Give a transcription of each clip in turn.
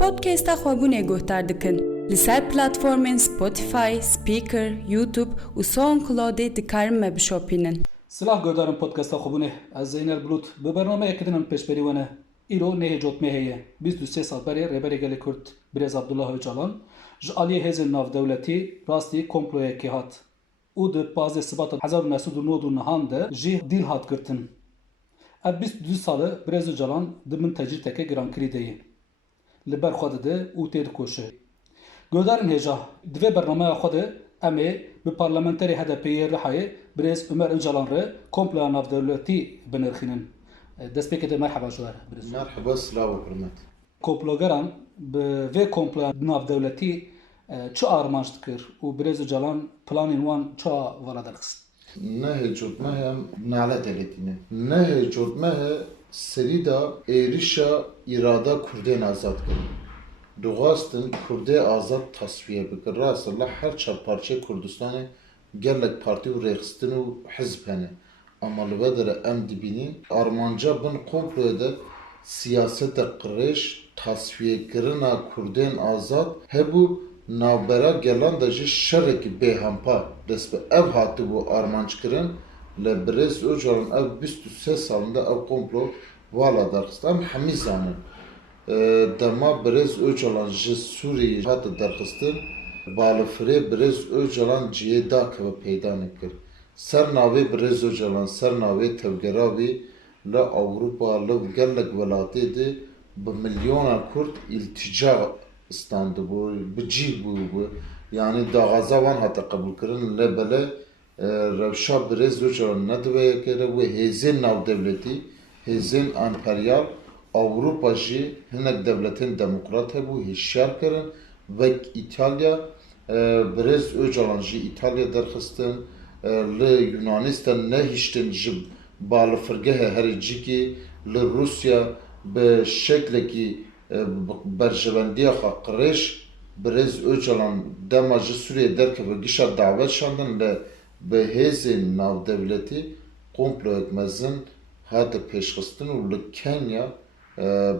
پودکاستا خوابونه گوهتر دکن لسر پلتفورمین سپوتیفای، سپیکر، یوتیوب و ساوندکلاود دکارن مبشوپینن. سلاح گردارم پودکاستا خوبونه از زینر بلوت به برنامه اکدنم پیش بریونه ایرو نه جوت مهیه 23 سال بری رهبری گل کرد برز عبدالله öcalan جالی هزین ناو دولتی راستی کمپلوی کی هات او د 15 سبات 1909 نهانده جی دیل هات کرتن اب 22 ساله برز öcalan د منتجی تک گران کریدی لبر خود ده او تید کوشه گردارن هجا دوی برنامه خود امی به پارلمانتری HDP'ye رحای برز عمر öcalan ره کمپلوی ناو دولتی بنرخینن دست پێکێ مرحبا جوار مرحبا سلاو حرمت کۆمپلۆگەران bi vê komploya navdewletî çi armanc dikir û Birêz Öcalan planên wan çi vala derxist nehê cotme he nale devletîne nehê cotme he serî da êrişa îrada Kurdên azad kirin dixwastin Kurdê azad tasfiye bikin rastla her çarparçeyê Kurdistanê gelek partî û rêxistin û hizb hene ama li ve dere em dibînin armanca bin komploya de siyaseta qirêj tasfiyekirina Kurdên azad hebû navbera gelan da ji şerekî bêhempa dest bi ev hatibû armançkirin li Birêz Öcalan ev 23 salında ev komplo vala derxist em hemî zanin dema Birêz Öcalan ji Sûriyê hate derxistin balifirê Birêz Öcalan ciyê dakeve peyda nekir ser navê Birêz Öcalan ser navê tevgera wî li Ewropa li gelek welatê de bi milyona Kurd îltica standibû bi cî bûbû yanî daxwaza wan hate qebûlkirin lê bele rewşa Birêz Öcalan ne divêyekê re wê hêzên navdewletî hêzên emperyal Ewropa jî hinek devletên demokrat hebû hişyar kirin wek İtalya Birêz Öcalan jî İtalya derxistin li Yunanistan nehîştin ji balifirgeha herî cîkê li Rusya bi şeklekî berjevendiya xwe qirêj Birêz Öcalan dema ji Sûriyê derkeve gişa davet şandin li bi hêzên navdewletî komployek mezin hate pêşxistin û li Kenya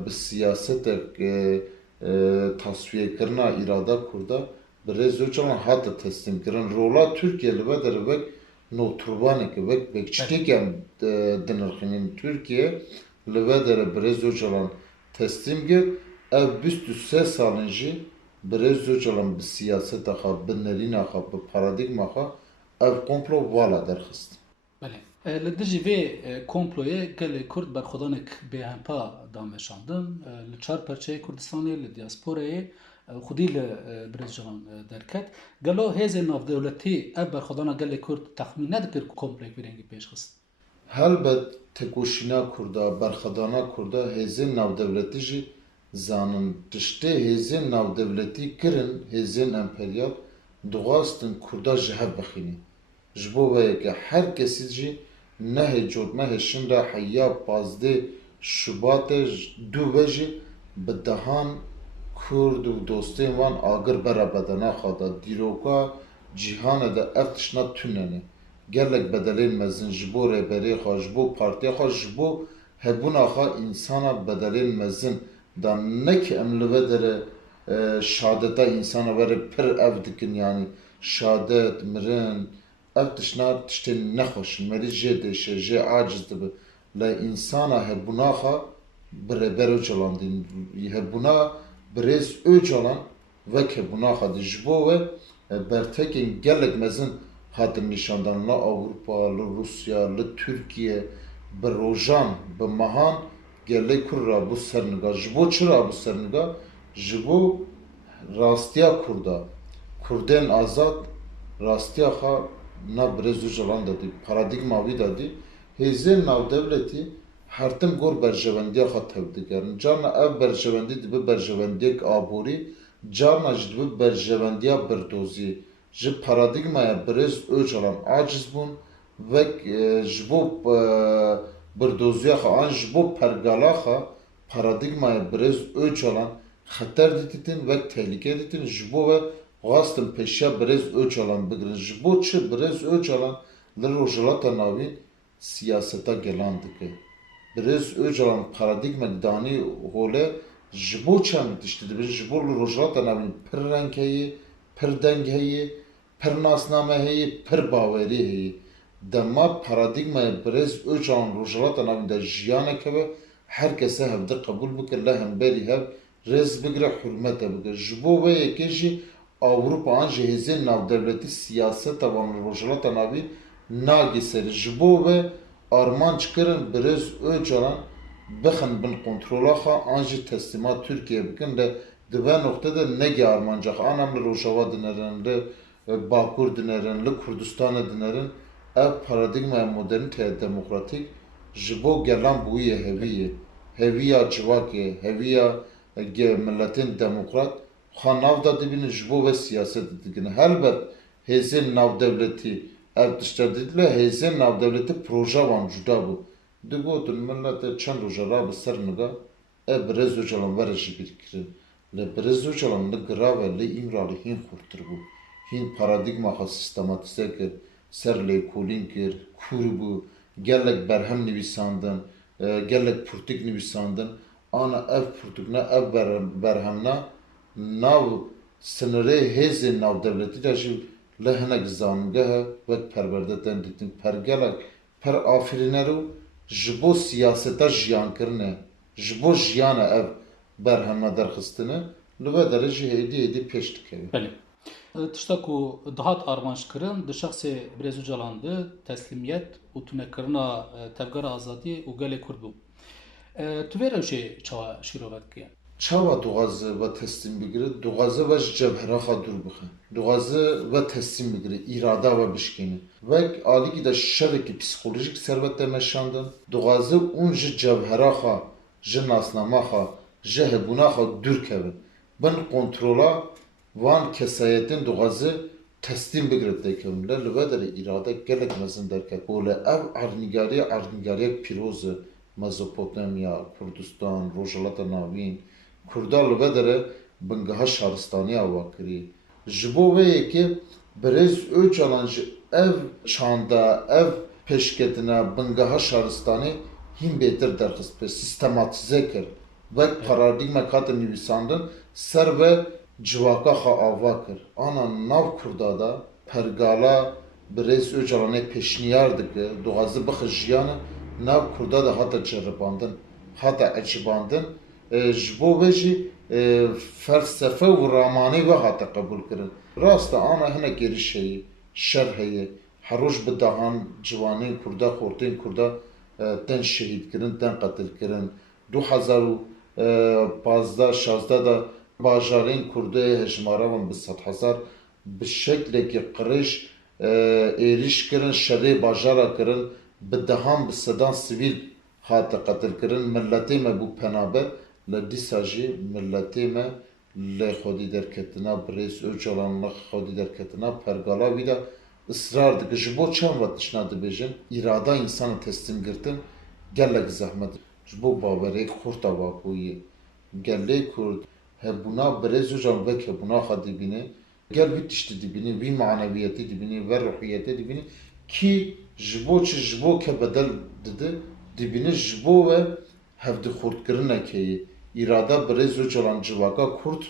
bi siyasetek tasfiyekirina îrada Kurda Birêz Öcalan hate teslîmkirin rola Tirkiye li ve dere wek noturbanekê wek bekçikek em dinirxînin Tirkiye li ve dere Birêz Öcalan teslîm kir ev 23 salên jî Birêz Öcalan bi siyaseta xwe bi nerîna xwe bi paradigma xwe ev komplo vala derxist li dijî vê komployê gelê Kurd berxwedanek bêhempa dameşandin li çar perçeyê Kurdistanê li diasporayê xwedî li Birêz Öcalan derket gelo hêzên navdewletî ev berxwedana gelê Kurd texmîn nedikir komplek vê rengî pêşxist helbet tekoşîna Kurda berxwedana Kurda hêzên navdewletî jî zanin tiştê hêzên navdewletî kirin hêzên emperyal dixwastin Kurda ji hev bixîne ji bo veyeke her kesî jî nehê cotme hêşinda heya 15 Şubatê du ve jî bi dehan Kurd û dostên wan agir bera bedena xwe da dîroka cîhanê de ev tişna tunene gelek bedelên mezin ji bo rêberê xwe ji bo partiya xwe ji bo hebûna xwe însana bedelên mezin da nekî em li ve dere şadeta însana were pir ev dikin yanî şadet mirin ev tişna tiştên nexweş merî jê deşe jê aciz dibe li însana hebûna xwe bi rêber Öcalan dîn hebûna Birêz Öcalan wek hebûna xwe de ji bo we bertekên gelek mezin hatin nîşandan li Ewropa li Rusya li Tirkiye bi rojan bi mehan gelê Kurd rabû serniga ji bo çi rabû serniga ji bo rastiya Kurda Kurdên azad rastiya xwe na Birêz Öcalan da dî paradigma wî da dî hêzên navdewletî her tim gor berjevendiya xwe tev digerin carna ev berjevendî dibe berjevendiyek aborî carna jî dibe berjevendiya birdozî ji paradigmaya Birêz Öcalan aciz bûn wek ji bo birdoziya xwe an ji bo pergala xwe paradigmaya Birêz Öcalan xeter dîtin wek tehlike dîtin ji bo ve xwastin pêşiya Birêz Öcalan bigirin ji bo çi Birêz Öcalan li rojhilata navîn siyaseta gelan dike Birêz Öcalan paradigmek danî hole ji bo çem tiştî dibin ji bo li rojhilata navîn pir reng heye, pir deng heye, pir nasname heye, pir bawerî heye. Dema paradigmaya Birêz Öcalan rojhilata navîn de jiyanek hebe herkese hevde qebûl bike le hemberî hev rêz bigire hurmete bike. Ji bo vê yekê jî Avrupa an ji hêzên navdewletî siyaseta wan li rojhilata navî nagê serî. Ji bo vê armanc kirin Birêz Öcalan bixin bin kontrola xwe an jî teslîma Tirkiye bikin le di vê noxtede nege armanca xwe an em li Rojava dinerin, li Bakur dinerin, li Kurdistanê dinerin. Ev paradigmaya modernîteya demokratîk ji bo gelan bûyê hevî ye. Heviya civakê, heviya milletên demokrat xwe nav da dibînin ji bo vê siyasetê dikin. Helbet hêzên navdewletî ev tişta didîle hêzên navdewletî proje wan cuda bû. Digotin milletê çend roja ra bi ser niga ev Birêz Öcalan were ji bîr kirin. Li Birêz Öcalan li girave lê îmralî hîn xurttir bû. Hîn paradigma xwe sîstematîze kir, ser lêkolîn kir, kûr bû, gelek berhem nivîsandin, gelek pirtûk nivîsandin. Ana ev pirtûkna ev berhemna nav sinirê hêzên navdewletî de jî li hinek zanîngehe wek perwerdeten dîtin pergelek per afirîner û ji bo siyaseta jiyankirinê, ji bo jiyana ev berhemna derxistinê li vê derê jî êdî pêş dikeve. Belê. Tişta ku dihat armanjkirin di şexsê Birêz Öcalan de teslimiyet û tunekirina tevgera azadî û gelê Kurd bû. Tu vê rewşê çawa şîrove dikiye? Çawa dixwaze ve teslim bigire, dixwaze ve ji cevhera xwe dûr bixe. Dixwaze ve teslim bigire, îrada ve bişkêne. Vek alîkî de şevekî psîkolojîk servet de meşandin. Dixwaze ûn ji cevhera xwe, ji nasnama xwe, ji hebûna xwe dûr kevin. Bin kontrola van kesayetên dixwaze teslim bigire têkevin. Li vê derê îrade gelek mezin derket. Û li ev erdnîgariyek pîroz e Mezopotamya, Kurdistan, Rojhilata Navîn, Kurda li vê derê bingeha şaristaniya wa kirî. Ji bo vê yekê Birêz Öcalan ji ev çanda, ev pêşketina bingeha şaristanî hîn bêtir derxist pê sîstematîze kir. Vek paradigmek hatin nivîsandin ser ve civaka xwe ava kir. Ana nav Kurda da pergala Birêz Öcalanê pêşniyar dike, dixwaze bixe jiyanê nav Kurda da hata ceribandin, hata ecibandin. Ji bo vê jî felsefe û ramanî ve hate qebûl kirin. Rast e ana hinek êriş heye, şer heye. Her roj bi dahan ciwanên Kurda, xortên Kurda tên şehîd kirin, tên qetil kirin. 2015-16 da bajarên Kurdê hejmara wan bi 100,000 bi şeklekî qirêj êriş kirin, şerê bajara kirin, bi dehan bi sedan sivîl hate qetil kirin. Milletê me bû penaber. Li dîsa jî milletê me lê xwedî derketina Birêz Öcalan li xwedî derketina pergala wî de ısrar dike. Ji bo çend ve tişna dibêjin îrada însana teslim girtin gelek zehmet. Ji bo bawerê xurta Bakuriyê. Gelê Kurd hebûna Birêz Öcalan vek hebûna xwe dibîne, gel vî tiştî dibîne, vî maneviyetê dibîne, ve ruhiyetê dibîne ki ji bo çi ji bo ke bedel dide dibîne ji bo ve hevdixurtkirinek heye. İrada Birêz Öcalan civaka Kurd,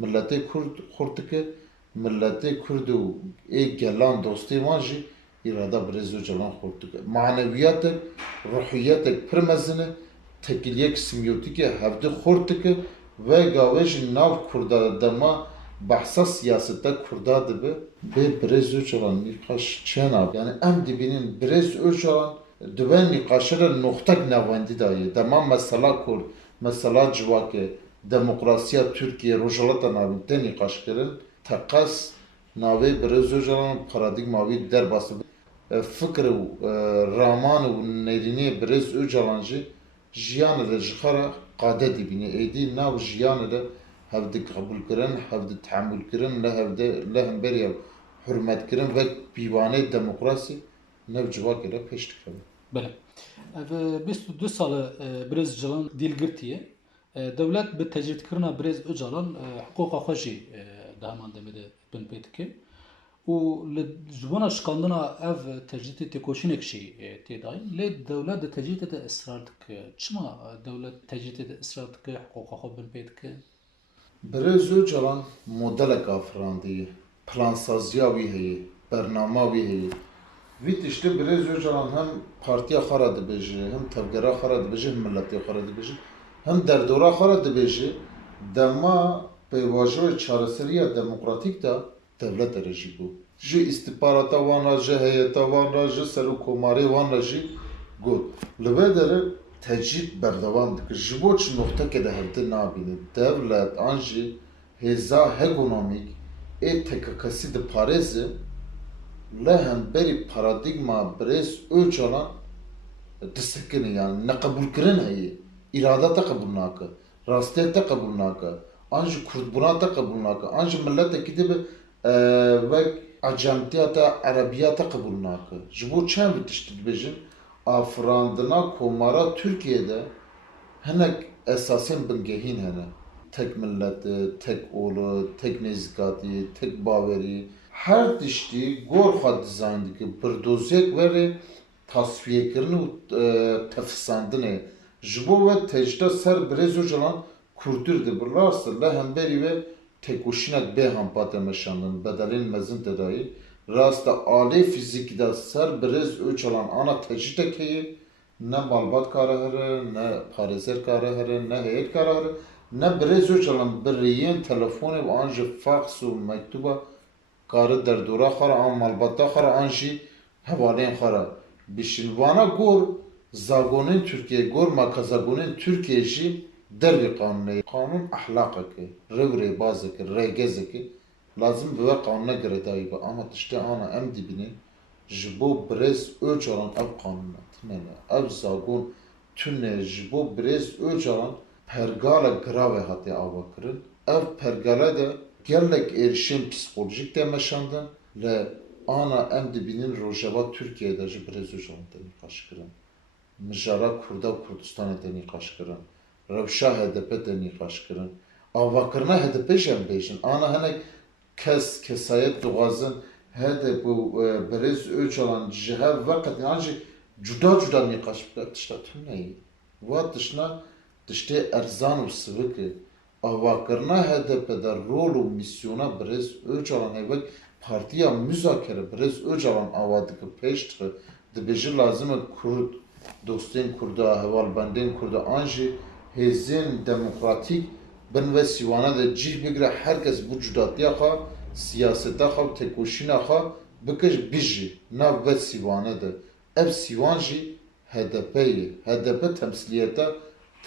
milletê Kurd xurt dike, milletê Kurd û ê gelan dostê wan jî îrada Birêz Öcalan xurt dike. Maneviyatek, ruhiyetek pir mezin e, tekiliyek simyotîkê hevdî xurt dike ve gavê jî nav Kurda dema behsa siyaseta Kurda dibe bê Birêz Öcalan nîqaş çena. Yani em dibînin Birêz Öcalan di vê nîqaşê de noxtek navendî daye. Dema mesela Kurd, mesela civakê, demokrasiya Tirkiye, Rojhilata Navîn tê nîqaş kirin, teqes navê Birêz Öcalan paradigma wî derbas fikir û raman û nêrîniyê Birêz Öcalan jî jiyanê de ji xwe re qade dibîne. Êdî nav jiyanê de hevdî qebûl kirin, hevdî tehemûl kirin, li hemberiya hurmet kirin ve pîvanê demokrasî nev civakê re pêş dikeve. Belê. Ev 22 sal Birêz Öcalan dîlgirtiye. Dewlet bi tecrîdkirina Birêz Öcalan hiqûqa xwe jî di heman demê de bin pê dike. و لجبونا شقاندنا اف تجديد تكوشينك شي تيداي لي الدولة دا تجديد اسرارتك چما دولة تجديد اسرارتك حقوق خو بالبيتك برز Öcalan modelek afrandiye, plansaziya wî heye, bernama wî heye. Vî tiştî Birêz Öcalan hem partiya xwe re dibêje, hem tevgera xwe re dibêje, hem milletê xwe re dibêje, hem derdora xwe re dibêje, dema pêvajoyê çareseriya demokratîk da devlet re jî bû. Ji îstîhbarata wan re, ji heyeta wan re, ji serokkomarê wan re jî got. Li vê derê tecîd berdevam dikir. Ji bo çi noxtekê de hevdî nabîne. Devlet an jî hêza hegemonîk ê tekekesî diparêze li hemberî paradigma Birêz Öcalan disekine yani neqebûlkirin heye. İrada te qebûl nake. Rastiyê te qebûl nake. An jî Kurdbûna te qebûl nake. An jî milletekî dibe wek acemtiya te, erebiya te qebûl nake. Ji bo çend vî tiştî dibêjin afirandina komara Türkiye'de hinek esasên bingehîn hene. Tek milleti, tek oğlu, tek nezikatî, tek bawerî. Her tiştî gor xwe dizayn dike. Birdoziyek were tasfiyekirin û tefsandinê. Ji bo ve tecda ser Birêz Öcalan Kurtîr dibir. Rast li hemberî ve tekoşînek bê hempa te meşandin. Bedelên mezin te dayî. Rast alê fîzîkî de ser Birêz Öcalan ana tecdîdek heye. Ne malbat kare here, ne parêzer kare here, ne heyet kare here. Ne Birêz Öcalan bi rêyên telefonê û an ji fax û mektuba kare derdora xwe re an malbata xwe re an jî hevalên xwe re bişîn. Vana gor zagonên Tirkiye, gor makazagonên Tirkiye jî dervê qanûnê. Qanûn ehlaqeke, rêw rêbazeke, rêgezeke. Lazim bi ve qanûne girêdayî be. Ama tiştê ana em dibînin ji bo Birêz Öcalan ev qanûn e. Timene ev zagon tune ji bo Birêz Öcalan pergala giravê hatiye avakirin. Ev pergala de gelek êrişên psikolojik de meşandin li ana em dibînin Rojava Tirkiye'de ji Birêz Öcalan de nîqaş kirin. Mijara Kurda û Kurdistanê de nîqaş kirin. Rewşa HDP de nîqaş kirin. Avakirina HDP jî em bêjin. Ana hinek kes kesayet dixwazin HDP û Birêz Öcalan ji hev veqetî an jî cuda cuda nîqaş bike. Tişta tuneyê. Va tişna tiştê erzan û sivik e. Avakirina HDP de rol û misyona Birêz Öcalan hêvek partiya müzakere Birêz Öcalan ava dike pêş dixe. Dibêje lazim e Kurd, dostên Kurda, hevalbendên Kurda an jî hêzên demokratîk bin ve sîwana de cih bigire herkes bu cudatiya xwe, siyaseta xwe, tekoşîna xwe bike bijî nav ve sîwane de. Ev sîwan jî HDP'ye. HDP temsiliyeta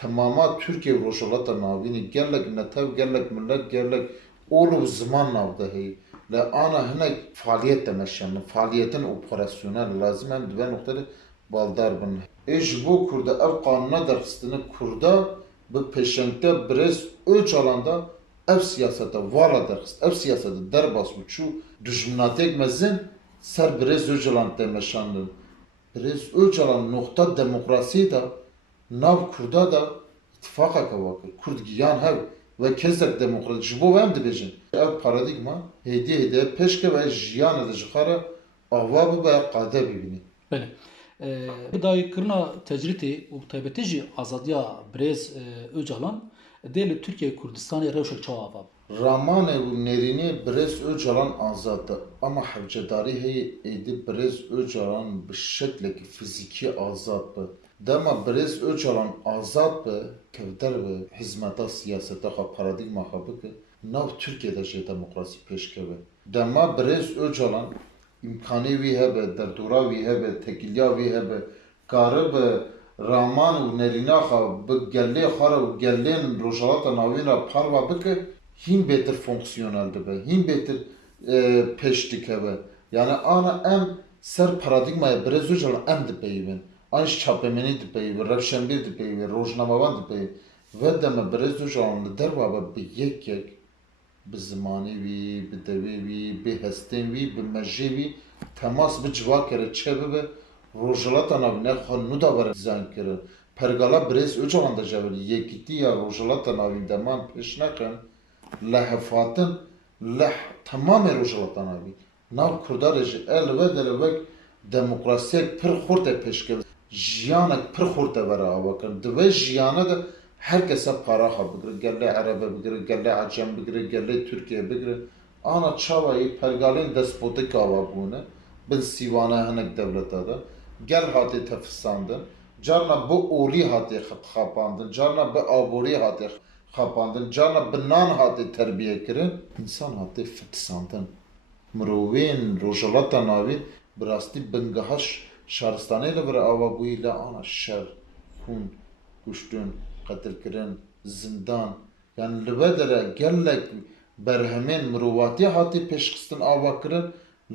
tamama Türkiye Rojavata navînê gelek netev, gelek millet, gelek ol û ziman nav de heye. Li ana hinek faaliyet de meşandin. Faaliyetin operasyonel lazim em di ve noktede baldar bin. Ji bo Kurda ev qanûna derxistinê Kurda bi pêşengte Birêz Öcalan da ev siyaseta vala derxist. Ev siyaseta derbas û çû dijminatêk mezin ser Birêz Öcalan te meşandin. Birêz Öcalan nokta demokrasiyê da nav Kurda da ittifaqeke vakir. Kurd giyan hev ve kesek demokrat ji bo em dibêjin. Ev paradigma hêdî hêdî pêşke ve jiyanê de ji xwe re ava bibe qade bibîne. Bele. Dayıkırına tecrüti û taybetî jî azadiya Birêz Öcalan dê li Tirkiye Kurdistanê rewşek çawa ava. Ramanê û nêrînê Birêz Öcalan azad e. Ama hevcedarî heye êdî Birêz Öcalan bi şeklekî fîzîkî azad be. Dema Birêz Öcalan azad be kevder be hizmeta siyaseta xwe paradigma xwe bike nav Tirkiye'de jî demokrasî pêşkeve. Dema Birêz Öcalan imkanê wî hebe, derdora wî hebe, tekiliya wî hebe, kare bi raman û nêrîna xwe bi gelê xwe re û gelên Rojavata navîn re parva bike, hîn bêtir fonksiyonel dibe, hîn bêtir pêş dikeve. Yani ana em ser paradigmaya Birêz Öcalan em dipeyivin. An jî çapemenî dipeyivin, rewşenbîr dipeyivin, rojnamevan dipeyivin. Ve deme Birêz Öcalan li derva be bi yek yek bi zimanê wî, bi devê wî, bi hestên wî, bi mejê wî temas bi civakê çê bibe Rojavata navînê xwe nû da were dizayn kirin. Pergala Birêz Öcalan de jevir yekîtiya Rojavata navîn deman pêş nekin, li hefatin li temamê Rojavata navî Nav Kurdar ji elvek demokrasiyek pir xurt e peşkev. Jiyanek pir xurt e vera avakir. Divê jiyana de herkese para ha bigire. Gelle Erebe bigire, gelle Acem bigire, gelle Türkiye bigire. Ana çavayı pergalên despotik ava bûne. Bin sîvana hinek devleta de. Gel hatê tefisandin. Carna bu olî hatê xapandin. Carna bi aborî hatê xapandin. Carna bi nan hatê terbiye kirin. İnsan hatê fetisandin. Mirovên rojhilata navî bi rastî bingeha şaristanê li vir ava bûyî le ana şer, xûn, kuştun, qetilkirin, zindan. Yani li ve dere gelek berhemên mirovatî hatî pêşxistin ava kirin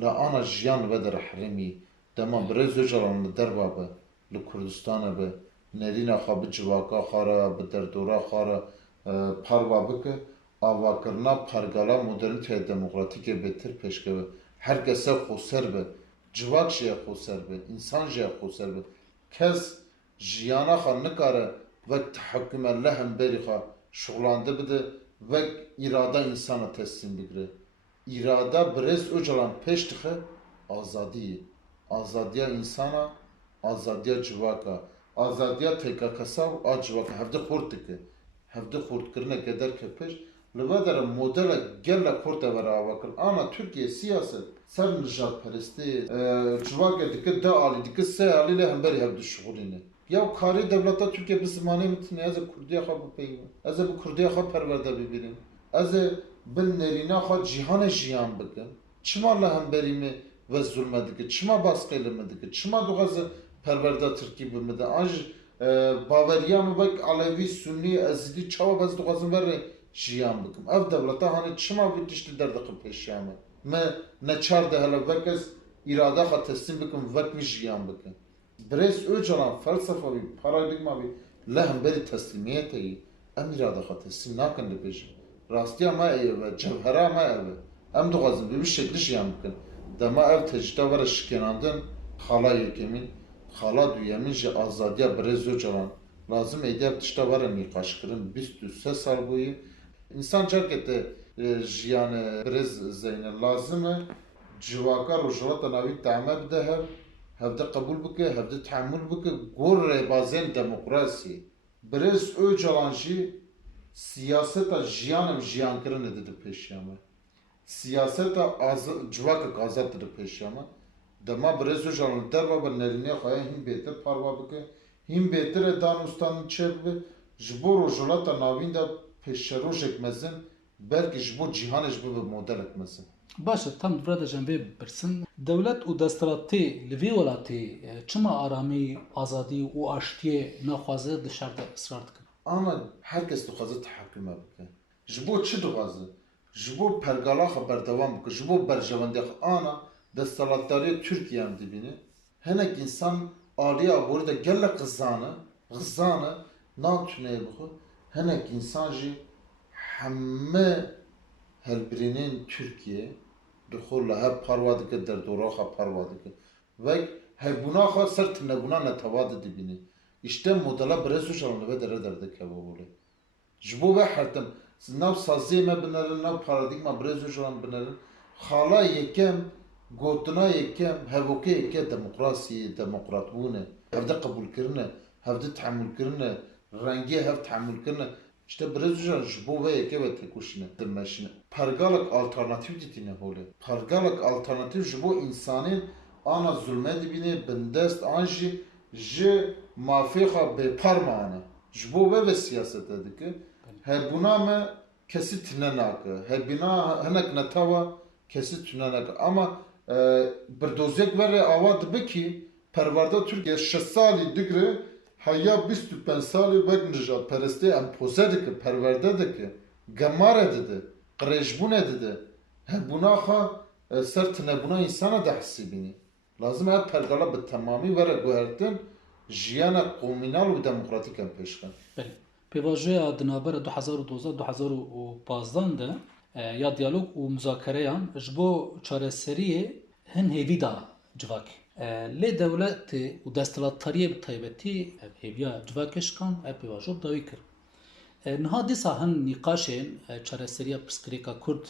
li ana jiyan ve dere herêmî. Dema Birêz Öcalan li derva be, li Kurdistanê be, nerîna xwe bi civaka xwe re, bi derdora xwe re parva bike, avakirina pergala modernîteyê demokratîkê bêtir pêşkeve. Herkese xweser be, civak jî ye xweser be, însan jî ye xweser be. Kes jiyana xwe nikare vek tehekkûme li hemberî xwe şuxlandî bide, vek îrada însana teslim bigire. İrada Birêz Öcalan pêş dixe azadiyê. Azadiya însana, azadiya civaka, azadiya têkakesa û a civaka hevdî xurt dike. Hevdî xurtkirine derke pêş li ve dere modelek gelek xurt e vera ava kirin. Ana Türkiye siyaset ser nijadperestî civakê dike de alî dike sê alî lê hemberî hevdî şixulîne. Ya karî devleta Türkiye bi zimanê min tune ez ê Kurdiya xwe bipeyivim. Ez ê bi Kurdiya xwe perwerde bibînim. Ez ê bi nêrîna xwe cîhanê jiyan bikim. Çima li hemberî me ve zulme dike? Çima baskê li me dike? Çima dixwaze perwerda Tirkî bimide? An ji baveriya me vek Alevî, Sunnî, Ezîdî çawa ez dixwazim verê jiyan bikim. Ev devleta hanê çima vî tiştî derdixin pêşiya me? Me neçar de hele vek ez îrada xwe teslim bikim vek wî jiyan bikim. Birêz Öcalan felsefa wî, paradigma wî li hemberî teslimiyetê yî em îrada xwe teslim nakin li bêjin. Rastiya me ev e, cevhera me ev e. Em dixwazin bi wî şeklî jiyan bikin. Dema ev tecrüte vere şikenandin xala yekemîn, xala duyemîn ji azadiya Birêz Öcalan lazım eydi ev tişta vere nîqaş kirin 23 sal bûyî. İnsan careke te jiyanê Birêz Zeynel lazım e civaka rojhilata navî teame bide hev, hevde qebûl bike, hevde tehammül bike gor rêbazên demokrasiyê. Birêz Öcalan jî siyaseta jiyan ev jiyankirinê dide pêşiya me. Siyaseta civakek azad dide pêşiya me. Dema Birêz Öcalan derva be nerînê xwe hîn bêtir parva bike, hîn bêtir e danûstanên çê bibe, ji bo rojhilata navîn de pêşerojek mezin, belkî ji bo cîhanê jî bibe modelek mezin. Baş e tam divre de jem vê birsin. Dewlet û desthilatê li vê welatê çima aramî, azadî û aştiyê naxwaze di şer de israr dikin? Ana herkes dixwaze tehekkûme bike. Ji bo çi dixwaze? Ji bo pergala xwe berdewam bike, ji bo berjewendiya xwe. Ana desthilatdariya Tirkiye'm dibîne. Hinek însan aliya borî de gelek xizane natune bixwe. Hinek însan jî heme helbirênên Tirkiye dixwe li hev parva dike, derdora xwe parva dike. Vek hevbûna xwe ser tunebûna netewade dibîne. İşte modela Birêz Öcalan li vê dere derdikeve bolê. Ji bo ve hertem nav saziyê me binerin, nav paradigma Birêz Öcalan binerin. Xala yekem, gotina yekem, hevokê yeke demokrasiyê, demokratbûnê, hevde qebûlkirine, hevde tehammülkirine, rengê hev tehammülkirine. İşte Birêz Öcalan ji bo ve yeke ve têkoşîne, dimeşîne. Pergalek alternatîv dîtîne holê. Pergalek alternatîv ji bo însanên ana zulme dibîne, bindest an jî ji mafê xwe bêpar mane. Ji bo ve siyasete dike. Hebûna me kesî tune nake. Hebîna hinek netewa kesî tune nake. Ama birdoziyek verê ava dibe ki perwerda Tirkiye 6 salî digre heya 25 salî wek nijadperestî empoze dike, perwerde dike, gemare dide, qirêjbûnê dide. Hebûna xwe ser tunebûna însana de hesîbînî. Lazım e pergala bi temamî vere guhertin jiyana komînal û demokratîk em pêşxin. Pêvajoya di navbera 2012-2015 de ya diyalog û müzakereyan ji bo çareseriyê hin hêvî da civakê. Lê dewletê û desthilatdariyê bi taybetî ev hêviya civakê şikan ev pêvajo bi dawî kir. Niha dîsa hin nîqaşên çareseriya pirsgirêka Kurd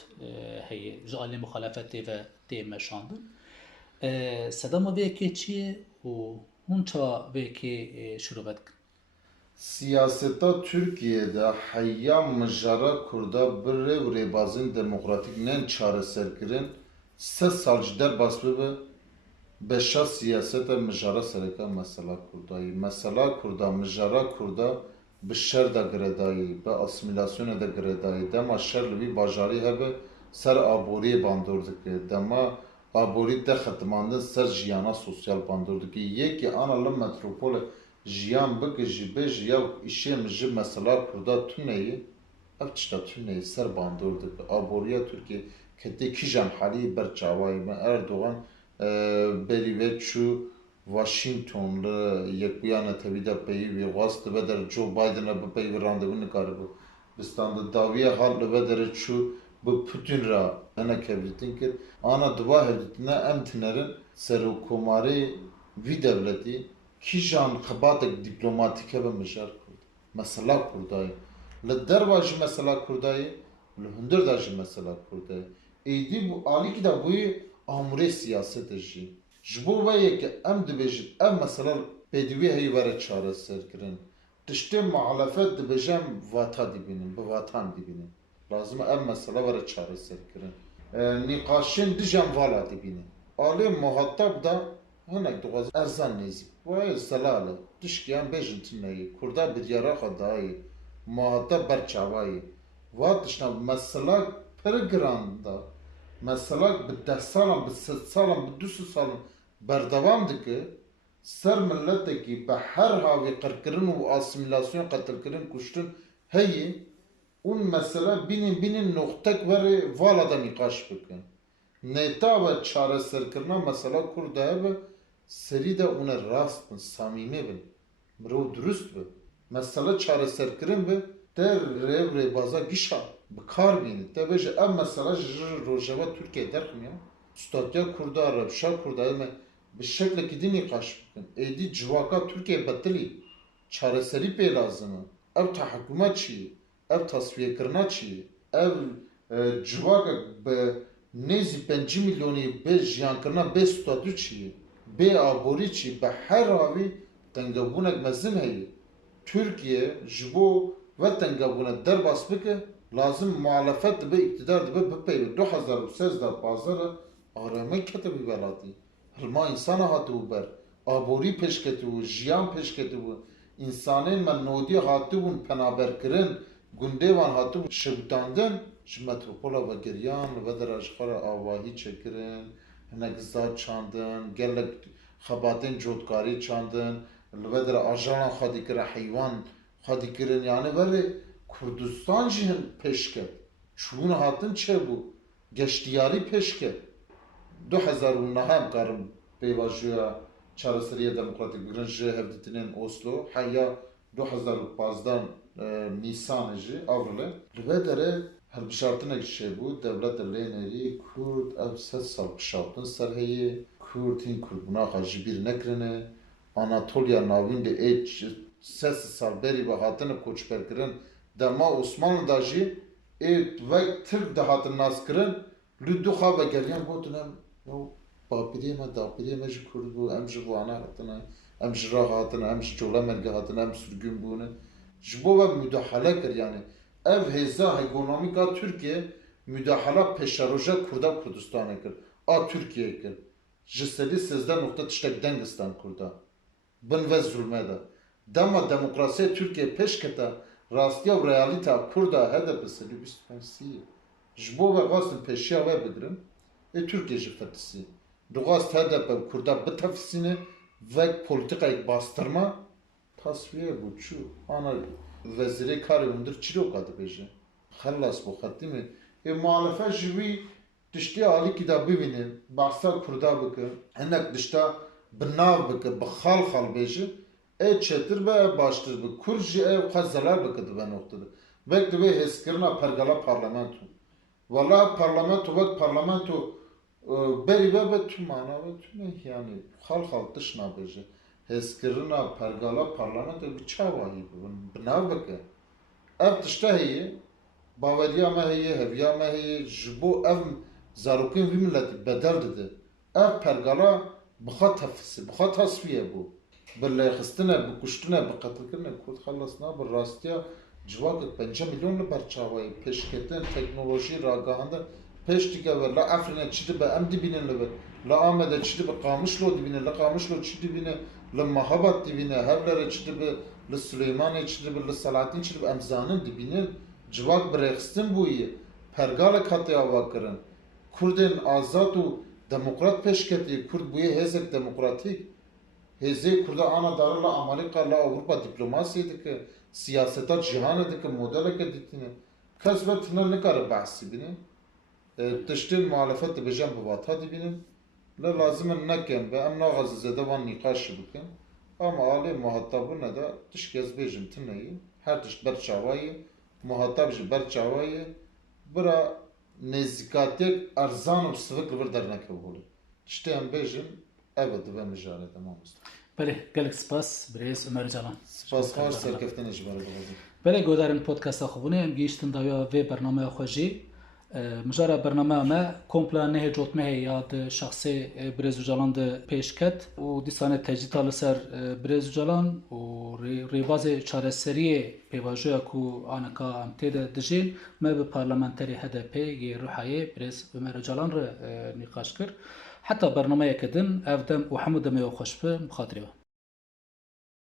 heye ji alî muxalefetê ve tê meşandin. Sedema vêyekê çi ye û hûn çawa vêyekê şîrove dikin? Siyaseta Türkiye'de hayya mijara Kurda bir rêv rêbazên demokratîk nên çareserkirin sed sal ji derbas bibe beşa siyaseta mijara sereka mesela Kurdayê. Mesela Kurda, mijara Kurda bi şer de giredayî, bi asimilasyonê de giredayî. Dema şer li vî bajarî hebe ser aboriyê bandor dike. Dema aborî te xetmandin ser jiyana sosyal bandor dike. Yekî ana li metropole jiyan bike ji bê ji ya îşên ji mesela Kurda tuneyê, ev tişta tuneyê ser bandor dike. Aboriya Türkiye ketê kîjan halî ber çawayê me Erdoğan berî ve çû Washington li yekbûya netewî de peyî wê xwast li veder Joe Biden'a bi peyî vê randevû nikaribe bistanda dawiya hal li vedere çû bi Putin ra hinek hevdîtin kir. Ana diva hevdîtina em tinerin serokkomarê vî devletî kîjan xebatek dîplomatîk hebe mijar Kurd. Mesela Kurdayê. Li derva jî mesela Kurdayê, li hundir da jî mesela Kurdayê. Êdî bu alîkî de bûyê amûrê siyasetê jî. Ji bo ve yekê em dibêjin ev mesela pêdivî heyî were çareserkirin. Tiştê muhalefet dibêje em vata dibînin, bi vatan dibînin. Lazim e ev mesela were çareserkirin. Nîqaşên dijî vala dibînin. Alê muhatap da hinek dixwazin erzan nêzî. Wayê zelal e. Tişkî em bêjin tuneyê. Kurda biryara xwe dayê. Muhatap ber çawayê. Va tişta mesela pir giran da. Mesela bi 10 salan, bi 100 salan, bi 200 salan berdevam dike ser milletekî bi her havê qirkirin û asimilasyon qetilkirin kuştin heyê ûn mesela bînin noxtek werê vala da nîqaş bikin. Nêta ve çareserkirina mesela Kurd de hebe serî de hûn e rast bin, samîmî bin, mirov durust bi. Mesela çareserkirin bi te rêv rêbaza gişa bi kar bînî. Te bêje ev mesela ji rojeva Türkiye derximiya Statiya Kurda, Rewşa Kurda me bi şeklekî dî nîqaş bikin. Êdî civaka Türkiye betilî. Çareserî pê lazim e. Ev tehekkûma çi ye? Ev tasfiyekirina çi ye? Ev civakek bi nêzî 5 milyonî bê jiyankirina bê statû çi ye? Bê aborî çi? Bi her havî tengebûnek mezin heye. Türkiye ji bo ve tengebûne derbas bike lazım muhalefet dibe, iktidar dibe bipeyve. 2013 da pazara arame kete bir velatî. Hilma insana hatı û ber. Aborî pêşketî û jiyan pêşketî û insanên me nodî hatibûn penaberkirin, gundêvan hatibûn şibitandin ji metropola vegeriyan li vedera ji xwe re avahî çekirin, hinek zad çandin, gelek xebatên cotkarî çandin, li vedera ajanan xwe dikire heywan xwe dikirin yani verê Kurdistan jî hin pêşket. Çûn hatin çêbû, geştiyarî pêşket. 2009 em karin pêvajoya çareseriya demokratîk bigirin ji hevdîtinên Oslo heya 2015 Nîsanê jî Avrilê li vê derê hilbijartinek çêbû devleta Lênerî Kurd ev 100 sal pişaptin ser heye Kurd hîn Kurdbûna xwe ji bîr nekirine Anatolya navîn de 100 sal berî ve hatine koçberkirin dema Osmanlı da jî vek Türk de hatin naskirin li du xwe vegeriyan gotin em bapiriyê me dapiriyê me ji Kurd bû em ji wana hatine em ji ra hatine em ji Colemêrgê hatine em sürgûn bûne ji bo ve müdahale kir yani ev hêza ekonomîka Türkiye müdahale peşeroja Kurda Kurdistanê kir a Türkiye kir ji sedî 13 tiştek dengistan Kurda bin ve zulme de dema demokrasiya Türkiye pêşkete rastiya û realîta Kurda HDP sedî 25 ji bo ve xwastin pêşiya we bigirin Türkiye ji fetisî dixwast HDP Kurda bitefsîne vek polîtikayek bastırma tasfiye bû çû ana vezîrê karê hundir çîroka dibêje xelas bo xetî mi muhalefet ji wî tiştê alîkî da bibînin behsa Kurda bikin hinek tişta bi nav bike bi xal bêje çetir ve baştir bi Kurd jî ev xwe zelal bike dibe noxtede vek divê hêzkirina pergala parlamento Valla parlamento vek parlamento berî ve tu mana ve tu ne yani xal tişna bêje hêzkirina pergala parlamento bi çawayî bibin bi nav bike ev tişte heye baveriya me heye heviya me heye ji bo ev zarokên vî milletî bedel dide ev pergala bixa tefsî bixa tasfiye bû bi lêxistine bi kuştine bi qetilkirine ku xelas na bi rastiya civakek 5 milyon li ber çawayê pêşketin teknolojî ragihanda pêş dike ve la Efrînê çi dibe em dibînin li vir la Amedê çi dibe Qamişlo dibîne li Qamişlo çi dibîne li Mehabat dibîne Hewlerê çi dibe li Suleymanê çi dibe li Selahattin çi dibe em zanin dibînin civak bi rêxistin bûye pergalek hatiye ava kirin Kurdên azad û demokrat pêşketî Kurd bûye hêzek demokratîk hêzê Kurda ana dara la Amerîka la Ewropa dîplomasiyê dike siyaseta cîhanê dike modeleke dîtîne kes ve tune nikare behsî bîne tiştên muhalefet dibêjin bi vata dibînin le lazim in nekin ve em naxwazin zêde van nîqaş bikin ama alê muhetabûnê de tişt ez bêjim tuneyê her tişt ber çawayê muhetab ji ber çawayê bira nêzîkatiyek erzan û sivik li vir dernekevûrê tiştê em bêjin ev e dibe mijarê de mamoste. Belê gelek spas birêz Ömer Calan. Spasxwar serkeftinê ji ber dixwazim. Belê godarên podcasta xwe em gihîştin dawiya vê bernameya xwe jî mijara bernameya me kompla nehêcotmehê ya di şexsê Birêz Calan de pêş ket û dîsanê tecdîta li ser Birêz Calan û rêvazê çareseriyê pêvajoya ku aneka em tê de dijîn me bi parlamenterê HDP yê Rihayê Birêz Ömer Calan re nîqaş kir. Heta bernameyeke din ev dem û hemû demê xweş bi xatirê we.